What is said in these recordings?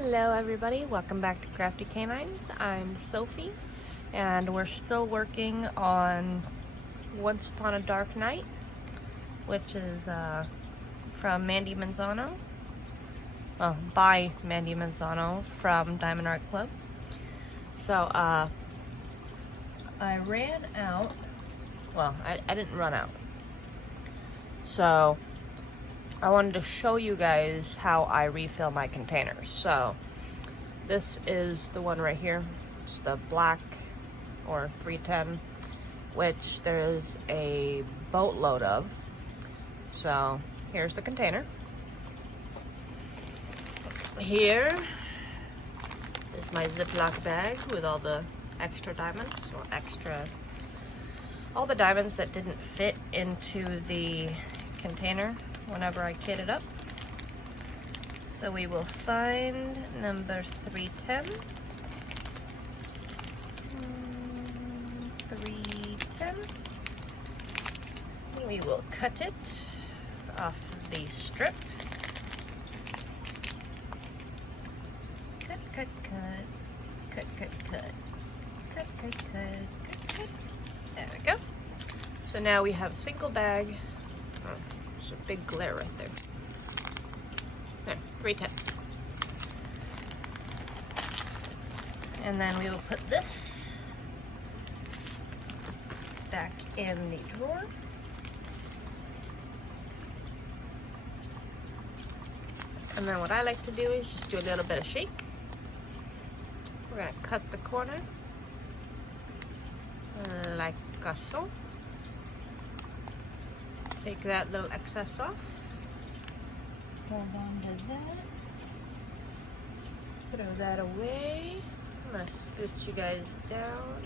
Hello everybody, welcome back to Crafty Canines. I'm Sophie and we're still working on Once Upon a Dark Night, which is from Mandy Manzano, by Mandy Manzano from Diamond Art Club. So I ran out, well I didn't run out, so I wanted to show you guys how I refill my containers. So this is the one right here. It's the black or 310, which there's a boatload of. So here's the container. Here is my Ziploc bag with all the extra diamonds, or all the diamonds that didn't fit into the container whenever I kit it up. So we will find number 310. 310. We will cut it off the strip. Cut, cut, cut. Cut, cut, cut. Cut, cut, cut. Cut, cut. There we go. So now we have a single bag. Oh, there's a big glare right there. There, 310. And then we will put this back in the drawer. And then what I like to do is just do a little bit of shake. We're going to cut the corner like so. Take that little excess off. Hold on to that. Throw that away. I'm going to scoot you guys down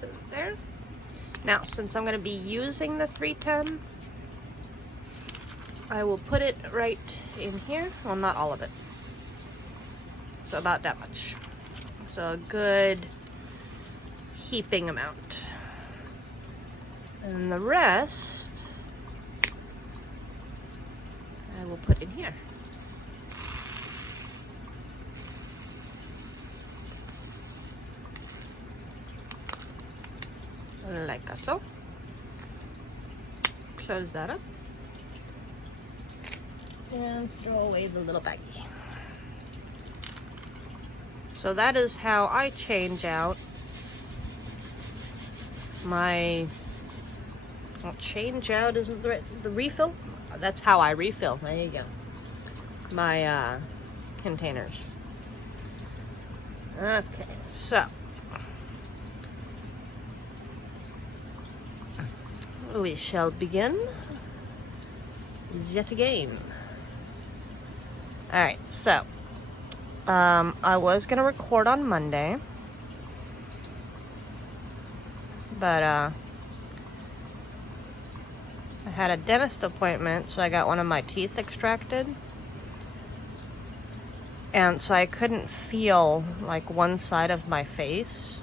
to there. Now, since I'm going to be using the 310, I will put it right in here. Well, not all of it. So about that much. So a good heaping amount. And the rest I will put in here. Like so. Close that up. And throw away the little baggie. So that is how I change out my, well, change out isn't the refill? That's how I refill, there you go, my containers. Okay, so we shall begin yet again. Alright, so I was gonna record on Monday, but I had a dentist appointment, so I got one of my teeth extracted, and so I couldn't feel like one side of my face,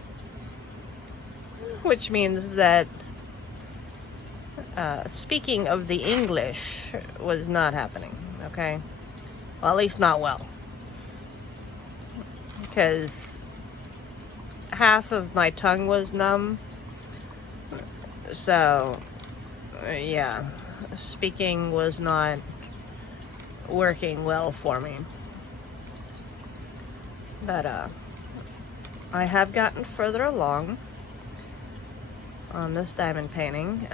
which means that speaking of the English was not happening, okay? Well, at least not well. Because half of my tongue was numb. So, yeah, speaking was not working well for me. But, I have gotten further along on this diamond painting.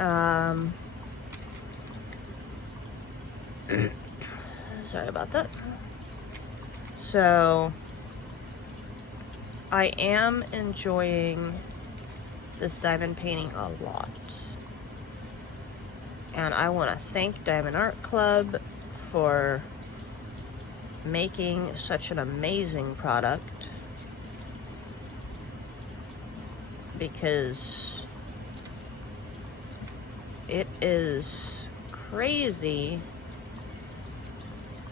Sorry about that. So I am enjoying this diamond painting a lot. And I want to thank Diamond Art Club for making such an amazing product, because it is crazy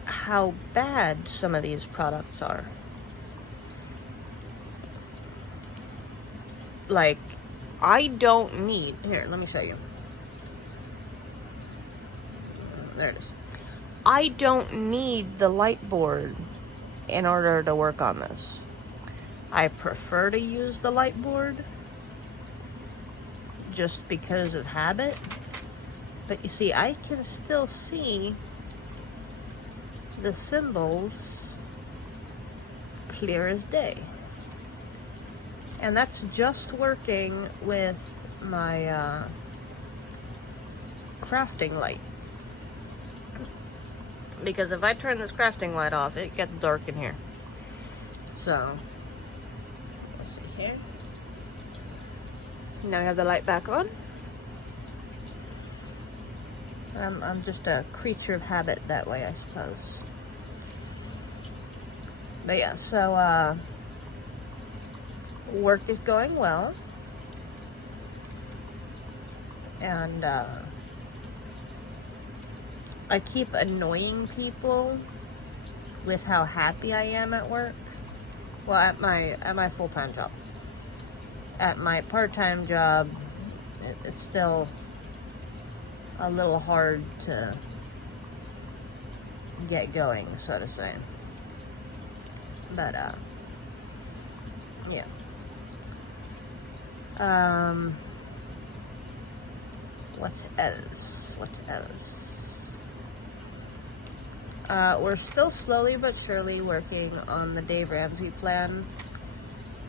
how bad some of these products are. Like, I don't need, here, let me show you. There it is. I don't need the light board in order to work on this. I prefer to use the light board just because of habit. But you see, I can still see the symbols clear as day. And that's just working with my crafting light. Because if I turn this crafting light off, it gets dark in here. So, let's see here. Now we have the light back on. I'm just a creature of habit that way, I suppose. But yeah, so work is going well. And I keep annoying people with how happy I am at work. Well, at my full-time job. At my part-time job, it's still a little hard to get going, so to say. But yeah. What else? What else? We're still slowly but surely working on the Dave Ramsey plan,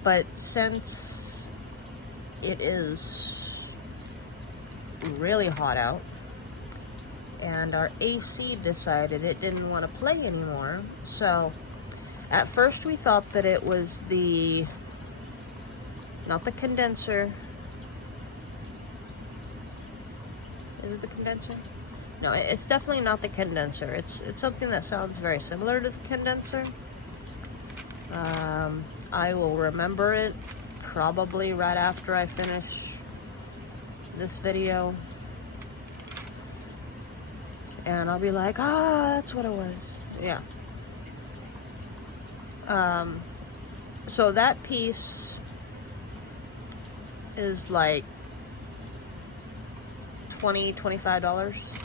but since it is really hot out and our AC decided it didn't want to play anymore, so at first we thought that it was not the condenser. Is it the condenser? No, it's definitely not the condenser. It's something that sounds very similar to the condenser. I will remember it probably right after I finish this video. And I'll be like, that's what it was. Yeah. So that piece is like $25.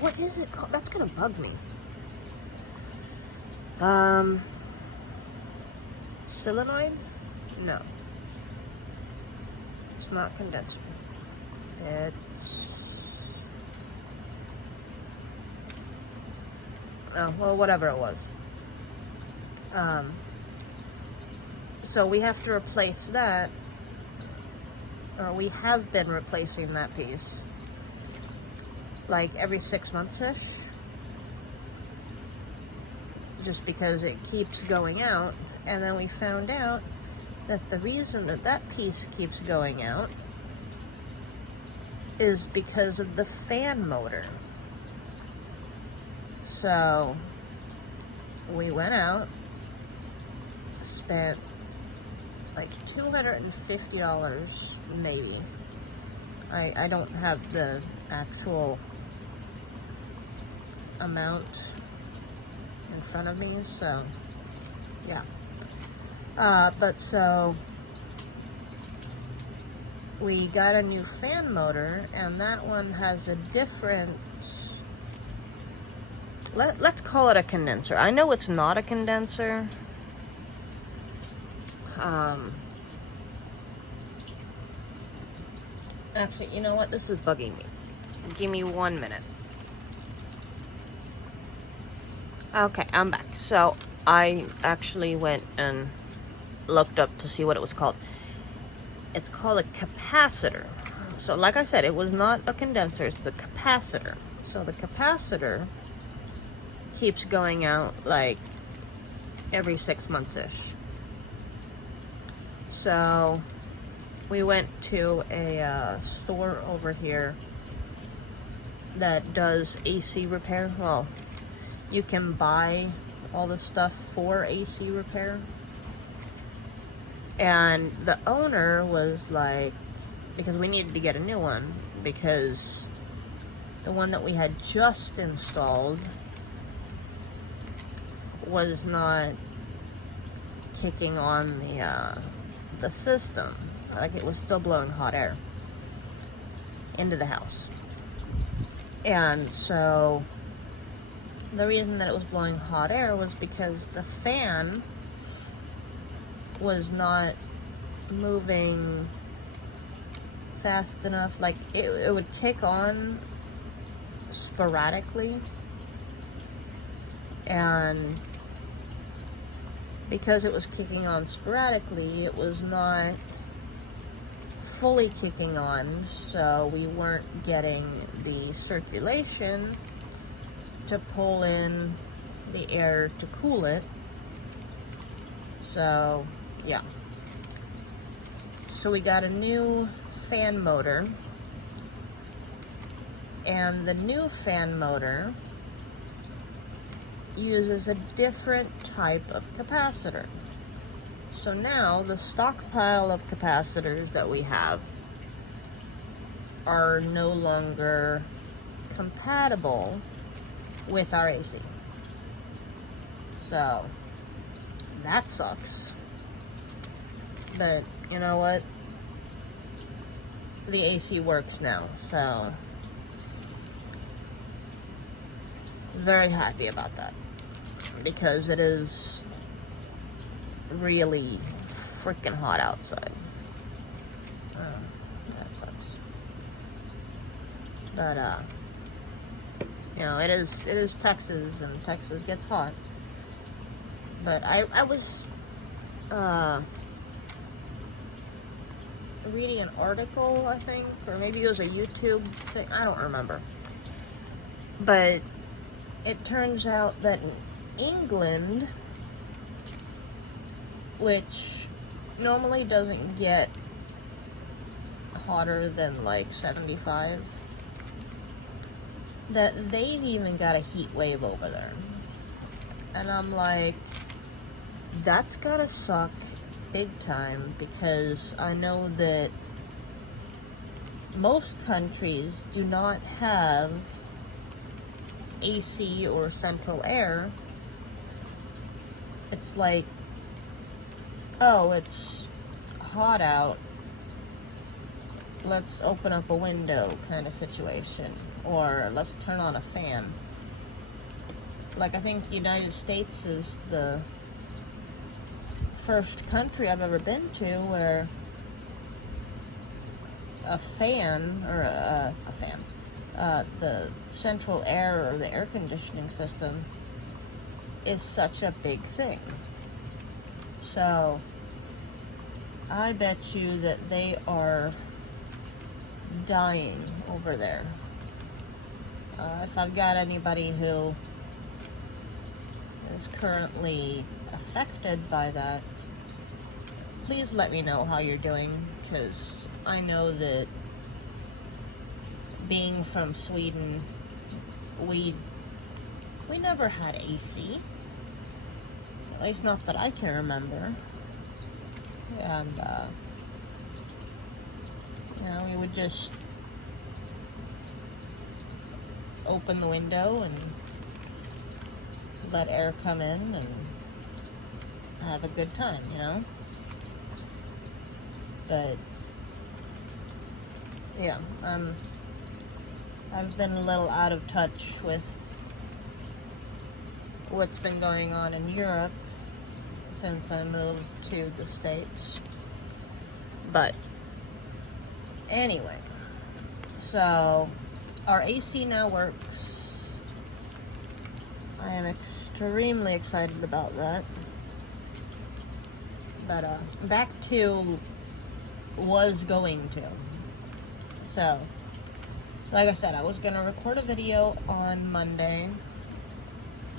What is it called? That's gonna bug me. Solenoid? No. It's not condenser. Oh, well, whatever it was. So we have to replace that, or we have been replacing that piece, like every 6 months-ish, just because it keeps going out. And then we found out that the reason that that piece keeps going out is because of the fan motor. So we went out, spent like $250 maybe. I don't have the actual amount in front of me, so yeah. But so we got a new fan motor, and that one has a different, let's call it a condenser. I know it's not a condenser. Actually, you know what? This is bugging me. Give me 1 minute. Okay, I'm back. So I actually went and looked up to see what it was called. It's called a capacitor. So like I said, it was not a condenser, it's the capacitor. So the capacitor keeps going out like every 6 months-ish. So we went to a store over here that does AC repair. Well, you can buy all the stuff for AC repair. And the owner was like, because we needed to get a new one, because the one that we had just installed was not kicking on the system. Like, it was still blowing hot air into the house. And so the reason that it was blowing hot air was because the fan was not moving fast enough. Like it would kick on sporadically, and because it was kicking on sporadically, it was not fully kicking on, so we weren't getting the circulation to pull in the air to cool it. So yeah, so we got a new fan motor, and the new fan motor uses a different type of capacitor. So now the stockpile of capacitors that we have are no longer compatible with our AC. So that sucks. But you know what? The AC works now, so very happy about that, because it is really freaking hot outside. That sucks. But you know, it is Texas, and Texas gets hot. But I was reading an article, I think, or maybe it was a YouTube thing, I don't remember. But it turns out that in England, which normally doesn't get hotter than like 75, that they've even got a heat wave over there. And I'm like, that's gotta suck big time, because I know that most countries do not have AC or central air. It's like, oh, it's hot out, let's open up a window kind of situation, or let's turn on a fan. Like, I think the United States is the first country I've ever been to where a fan, or the central air or the air conditioning system is such a big thing. So I bet you that they are dying over there. If I've got anybody who is currently affected by that, please let me know how you're doing, because I know that being from Sweden, we never had AC. At least not that I can remember. And, you know, we would just open the window and let air come in and have a good time, you know? But, yeah, I've been a little out of touch with what's been going on in Europe since I moved to the States. But anyway, so our AC now works. I am extremely excited about that. But back to was going to. So, like I said, I was going to record a video on Monday,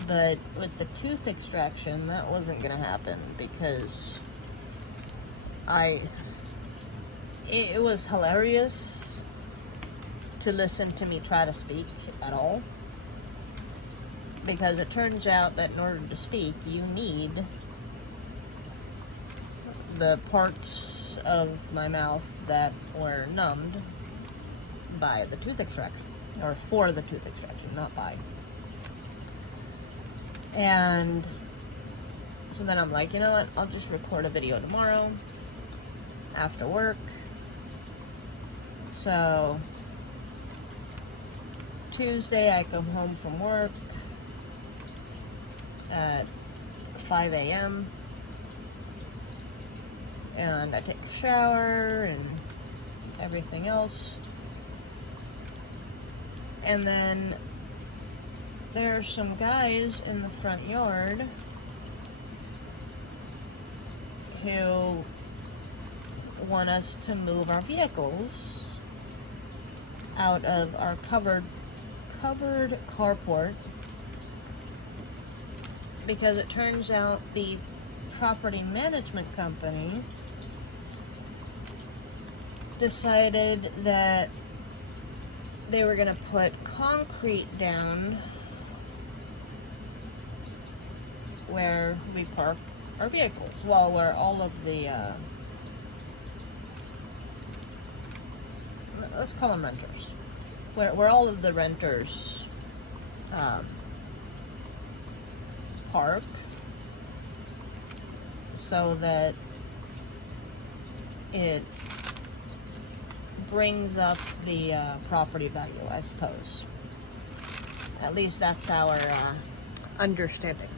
but with the tooth extraction, that wasn't going to happen, because it was hilarious to listen to me try to speak at all, because it turns out that in order to speak, you need the parts of my mouth that were numbed by the tooth extraction, or for the tooth extraction, not by. And so then I'm like, you know what, I'll just record a video tomorrow after work. So Tuesday, I come home from work at 5 a.m. and I take a shower and everything else. And then there are some guys in the front yard who want us to move our vehicles out of our covered carport, because it turns out the property management company decided that they were going to put concrete down where we park our vehicles. Well, where all of the let's call them renters, where all of the renters park, so that it brings up the property value, I suppose. At least that's our understanding.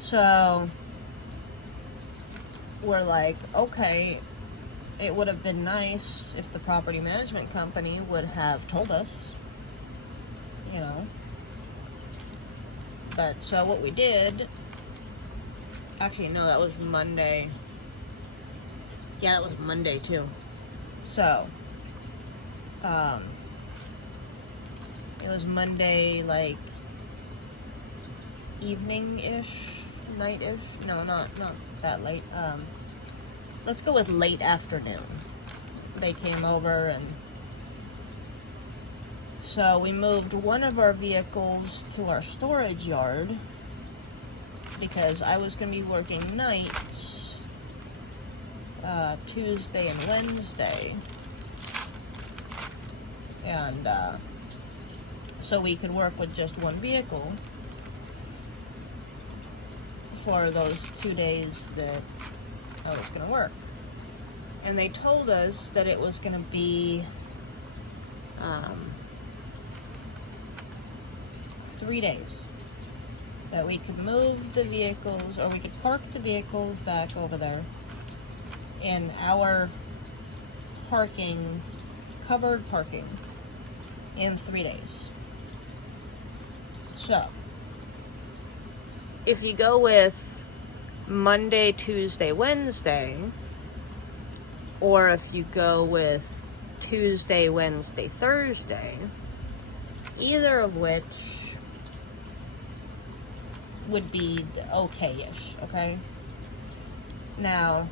So we're like, okay, it would have been nice if the property management company would have told us, you know. But so what we did, actually no, that was Monday. Yeah, that was Monday too. So, it was Monday, like, evening-ish, night-ish. No, not that late. Let's go with late afternoon. They came over, and so we moved one of our vehicles to our storage yard because I was going to be working nights Tuesday and Wednesday, and so we could work with just one vehicle for those 2 days that I was going to work. And they told us that it was going to be 3 days, that we could move the vehicles, or we could park the vehicles back over there in our parking, covered parking, in 3 days. So, if you go with Monday, Tuesday, Wednesday, or if you go with Tuesday, Wednesday, Thursday, either of which would be okay-ish, okay? Now,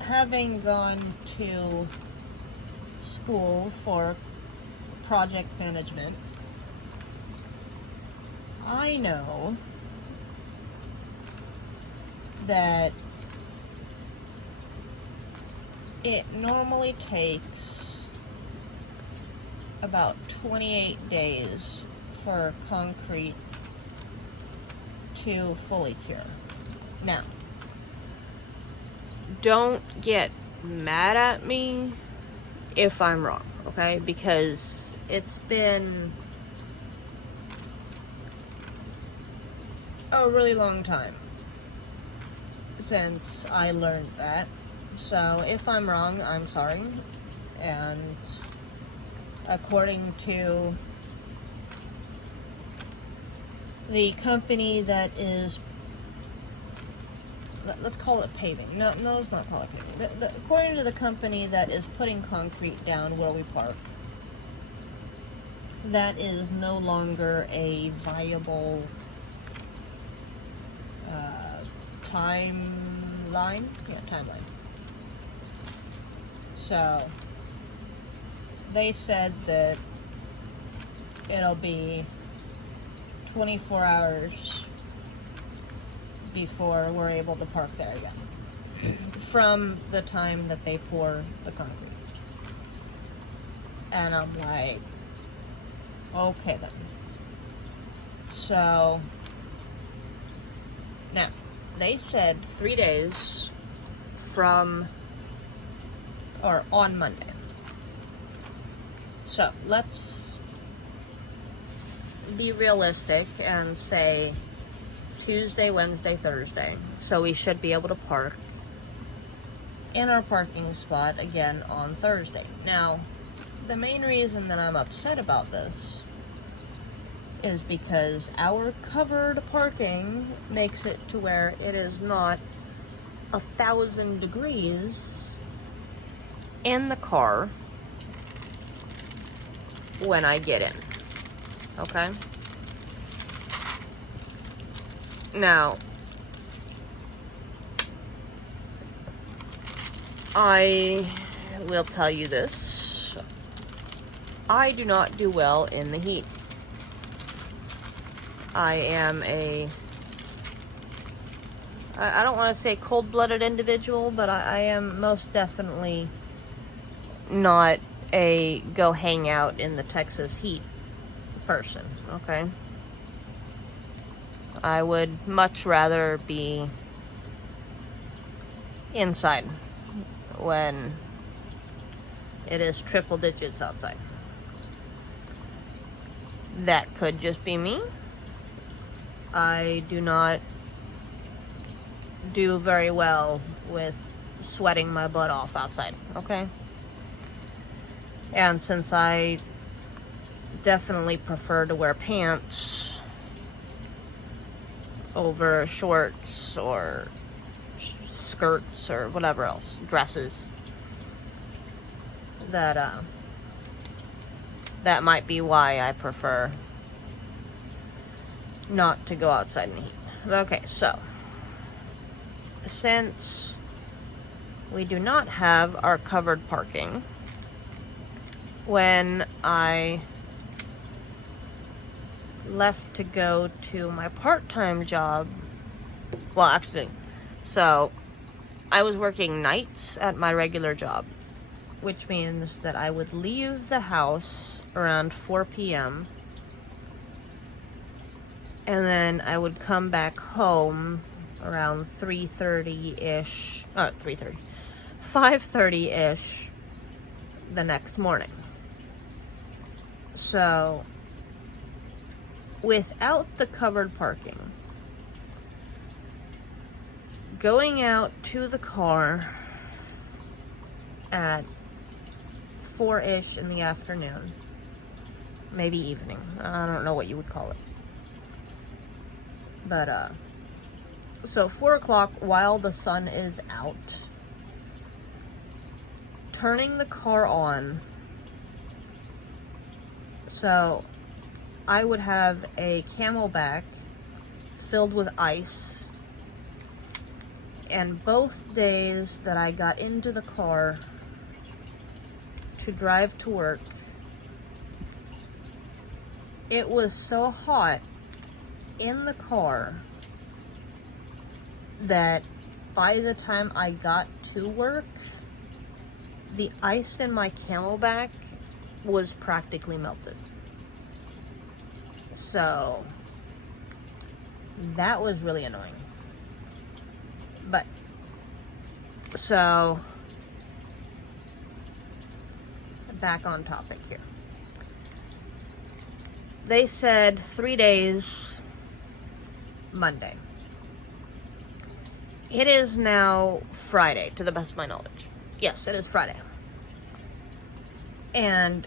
having gone to school for project management, I know that it normally takes about 28 days for concrete to fully cure. Now, don't get mad at me if I'm wrong, okay? Because it's been a really long time since I learned that. So if I'm wrong, I'm sorry. And according to the company that is, let's call it paving. No, let's not call it paving. According to the company that is putting concrete down where we park, that is no longer a viable timeline. Yeah, timeline. So they said that it'll be 24 hours before we're able to park there again, from the time that they pour the concrete. And I'm like, okay then. So now they said 3 days from, or on Monday. So let's be realistic and say Tuesday, Wednesday, Thursday. So we should be able to park in our parking spot again on Thursday. Now, the main reason that I'm upset about this is because our covered parking makes it to where it is not 1,000 degrees in the car when I get in. Okay? Now, I will tell you this. I do not do well in the heat. I am I don't want to say cold-blooded individual, but I am most definitely not a go hang out in the Texas heat person, okay? I would much rather be inside when it is triple digits outside. That could just be me. I do not do very well with sweating my butt off outside, okay? And since I definitely prefer to wear pants over shorts or skirts or whatever else, dresses, that might be why I prefer not to go outside in the heat. Okay, so since we do not have our covered parking, when I left to go to my part-time job, well, actually, so I was working nights at my regular job, which means that I would leave the house around 4 p.m. and then I would come back home around 5:30-ish the next morning. So, without the covered parking, going out to the car at 4-ish in the afternoon, maybe evening, I don't know what you would call it, but so 4 o'clock while the sun is out, turning the car on. So I would have a Camelback filled with ice, and both days that I got into the car to drive to work, it was so hot in the car that by the time I got to work, the ice in my Camelback was practically melted. So that was really annoying. But so back on topic here. They said 3 days Monday. It is now Friday, to the best of my knowledge. Yes, it is Friday. And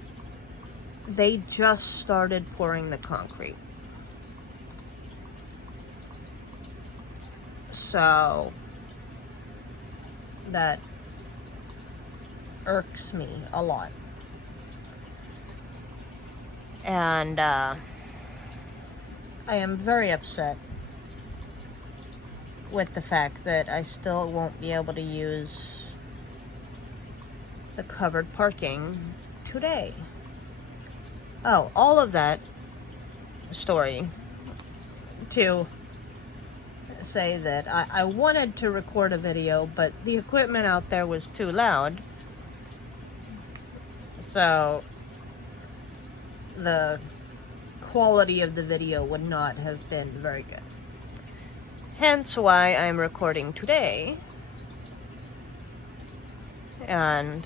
they just started pouring the concrete. So that irks me a lot. And I am very upset with the fact that I still won't be able to use the covered parking today. Oh, all of that story to say that I wanted to record a video, but the equipment out there was too loud. So the quality of the video would not have been very good. Hence why I'm recording today. And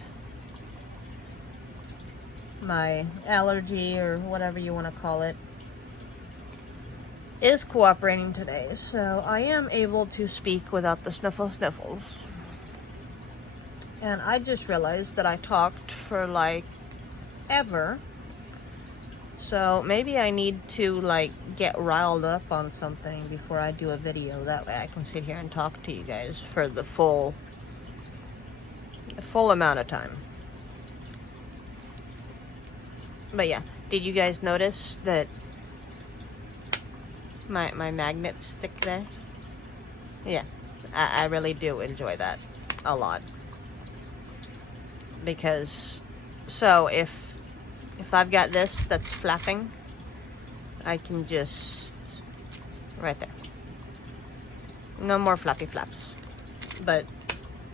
my allergy or whatever you want to call it is cooperating today, so I am able to speak without the sniffles. And I just realized that I talked for like ever, so maybe I need to like get riled up on something before I do a video. That way I can sit here and talk to you guys for the full amount of time. But yeah, did you guys notice that my magnets stick there? Yeah, I really do enjoy that a lot. Because, so if I've got this that's flapping, I can just, right there. No more flappy flaps. But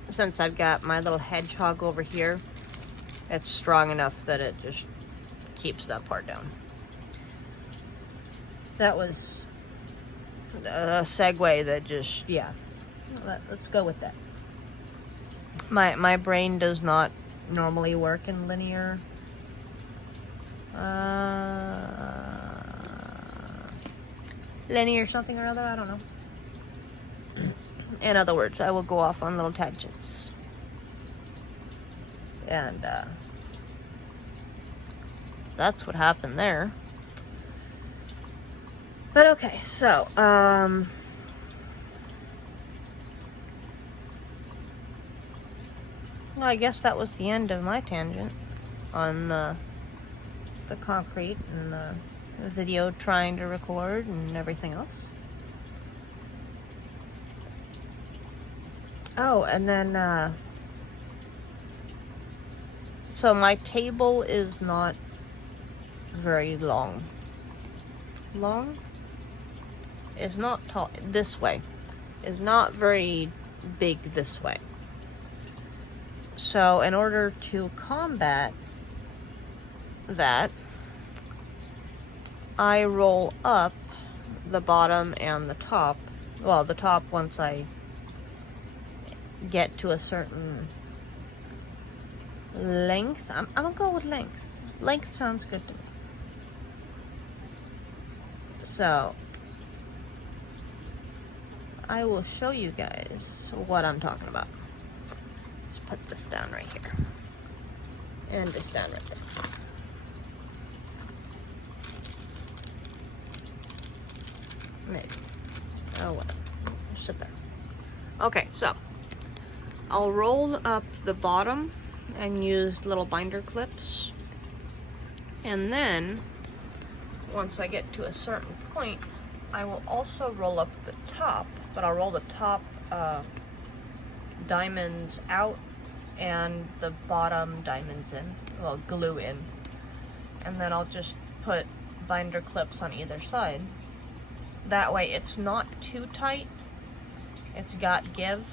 since I've got my little hedgehog over here, it's strong enough that it just keeps that part down. That was a segue that just, yeah. Let's go with that. My brain does not normally work in linear. Linear something or other, I don't know. In other words, I will go off on little tangents. And, that's what happened there. But okay, so, well, I guess that was the end of my tangent on the concrete and the video trying to record and everything else. Oh, and then, so my table is not very long. It's not tall this way. It's not very big this way. So in order to combat that, I roll up the bottom and the top. Well, the top once I get to a certain length. I'm gonna go with length. Length sounds good to me. So I will show you guys what I'm talking about. Let's put this down right here. And this down right there. Maybe. Oh, whatever. Sit there. Okay, so I'll roll up the bottom and use little binder clips. And then, once I get to a certain point, I will also roll up the top, but I'll roll the top diamonds out and the bottom diamonds in, well, glue in. And then I'll just put binder clips on either side. That way it's not too tight. It's got give.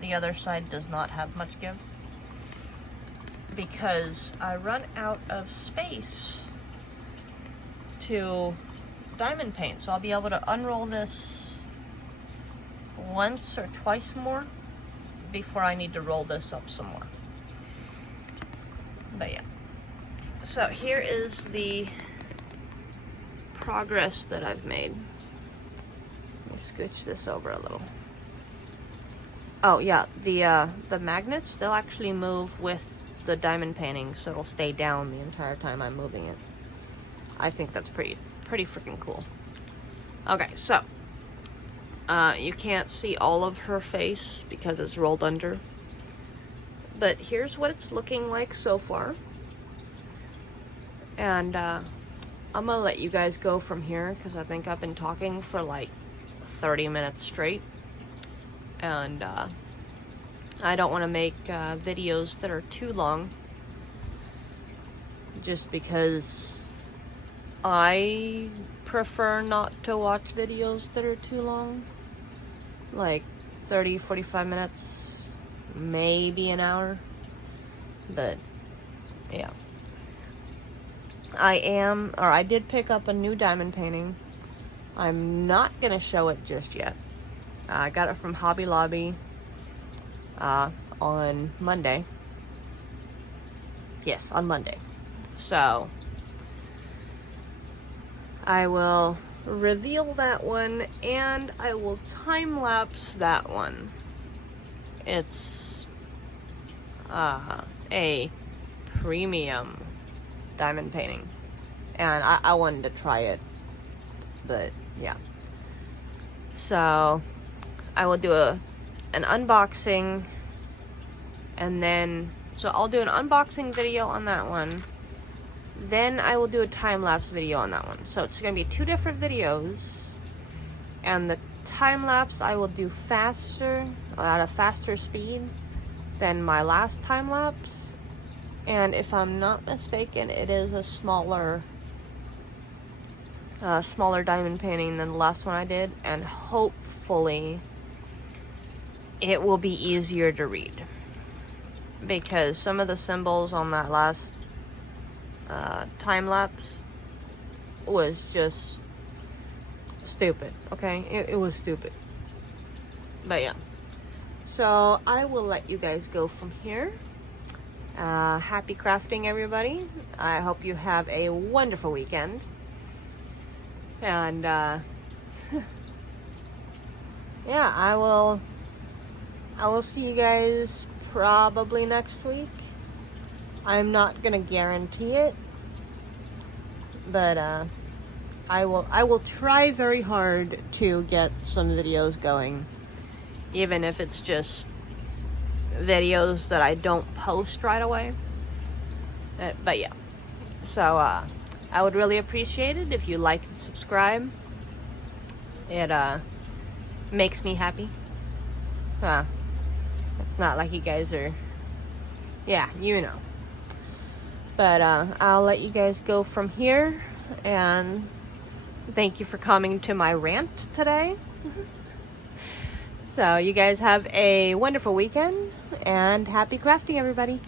The other side does not have much give. Because I run out of space to diamond paint. So I'll be able to unroll this once or twice more before I need to roll this up some more. But yeah. So here is the progress that I've made. Let me scooch this over a little. Oh yeah, the magnets, they'll actually move with the diamond painting, so it'll stay down the entire time I'm moving it. I think that's pretty freaking cool. Okay, so you can't see all of her face because it's rolled under, but here's what it's looking like so far. And I'm gonna let you guys go from here because I think I've been talking for like 30 minutes straight, and I don't want to make videos that are too long, just because I prefer not to watch videos that are too long, like 30-45 minutes, maybe an hour. But yeah, I did pick up a new diamond painting. I'm not gonna show it just yet. I got it from Hobby Lobby on Monday. Yes, on Monday. So I will reveal that one, and I will time lapse that one. It's a premium diamond painting, and I wanted to try it, but yeah. So I will do an unboxing, and then so I'll do an unboxing video on that one, then I will do a time-lapse video on that one. So it's going to be 2 different videos, and the time-lapse I will do faster, at a faster speed than my last time-lapse. And if I'm not mistaken, it is a smaller diamond painting than the last one I did, and hopefully it will be easier to read, because some of the symbols on that last time lapse was just stupid. Okay, it was stupid. But yeah, so I will let you guys go from here. Happy crafting, everybody. I hope you have a wonderful weekend, and yeah, I will see you guys probably next week. I'm not gonna guarantee it, but I will try very hard to get some videos going, even if it's just videos that I don't post right away. But yeah, so I would really appreciate it if you like and subscribe. It makes me happy. It's not like you guys are, yeah, you know. But I'll let you guys go from here, and thank you for coming to my rant today. So you guys have a wonderful weekend, and happy crafting, everybody.